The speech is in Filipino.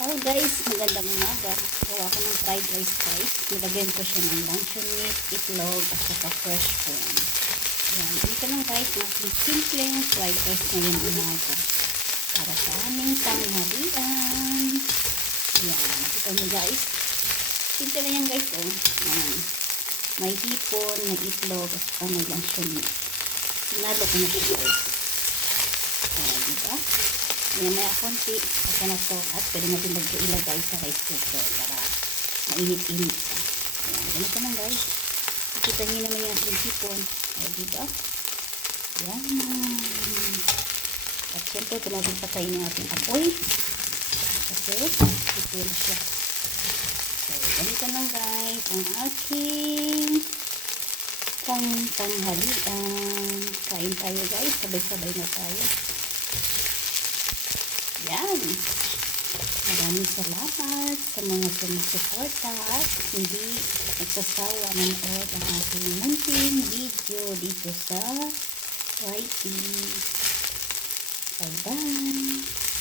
Hello guys, magandang umaga. Gawa ko ng fried rice guys. Nilagyan ko siya ng luncheon meat, itlog, at saka fresh corn. Yan, dito lang guys, aking simpleng fried rice ngayong umaga. Para sa aming tanghalian. Yan, nakita nyo guys. Simple na yan guys, oh. Yan. May hipon, may itlog, at saka may luncheon meat. Sinalo ko na siya guys. Diba? Maya konti, okay na to. At pwede natin ilagay sa rice cooker para mainit-init pa. Ayan, ganito lang guys. Nakita nyo naman yung ating hipon. Ayan, diba? Ayan. At syempre, ito natin patayin yung ating apoy. Kasi, ito na siya. So, ganito lang guys. Ang aking tanghalian. Kain tayo guys. Sabay-sabay na tayo. Yan. Maraming salamat sa mga sumusuporta at hindi nagsasawa manood ang aking munting video dito sa YT. Bye-bye.